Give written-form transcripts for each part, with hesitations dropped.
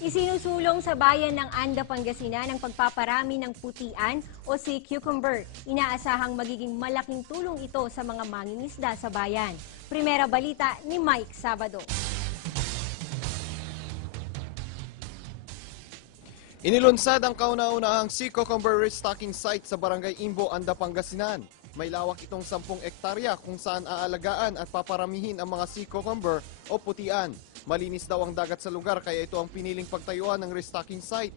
Isinusulong sa bayan ng Anda, Pangasinan ang pagpaparami ng putian o sea cucumber. Inaasahang magiging malaking tulong ito sa mga mangingisda sa bayan. Primera balita ni Mike Sabado. Inilunsad ang kauna-unahang sea cucumber restocking site sa Barangay Imbo, Anda, Pangasinan. May lawak itong 10 ektarya kung saan aalagaan at paparamihin ang mga sea cucumber o putian. Malinis daw ang dagat sa lugar kaya ito ang piniling pagtayuan ng restocking site.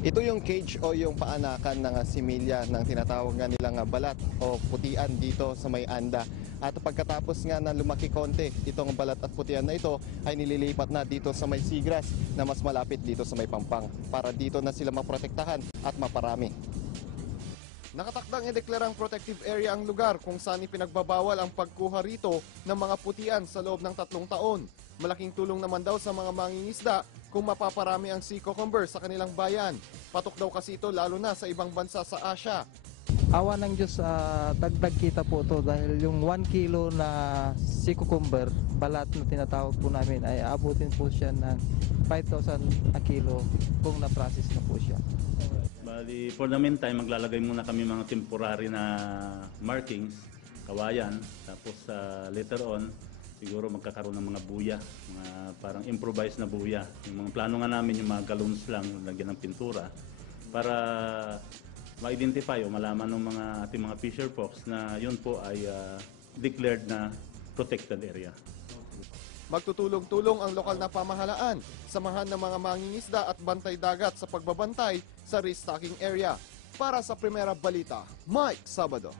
Ito yung cage o yung paanakan ng similya ng tinatawag nga nilang balat o putian dito sa may Anda. At pagkatapos nga na lumaki konti, itong balat at putian na ito ay nililipat na dito sa may seagrass na mas malapit dito sa may Pampang para dito na sila maprotektahan at maparami. Nakatakdang ideklarang protective area ang lugar kung saan ipinagbabawal ang pagkuha rito ng mga putian sa loob ng 3 taon. Malaking tulong naman daw sa mga mangingisda kung mapaparami ang sea cucumber sa kanilang bayan. Patok daw kasi ito lalo na sa ibang bansa sa Asia. Awa ng Diyos, dagdag kita po ito dahil yung 1 kilo na sea cucumber, balat na tinatawag po namin, ay abutin po siya ng 5,000 a kilo kung na-process na po siya. Bali, for the meantime, maglalagay muna kami mga temporary na markings, kawayan, tapos later on, siguro magkakaroon ng mga buya, mga parang improvised na buya. Yung mga plano nga namin, yung mga galoons lang, lagyan ng pintura, para ma-identify o malaman ng mga ating mga fisher folks na yun po ay declared na protected area. Magtutulong-tulong ang lokal na pamahalaan, samahan ng mga mangingisda at bantay dagat sa pagbabantay sa restocking area. Para sa Primera Balita, Mike Sabado.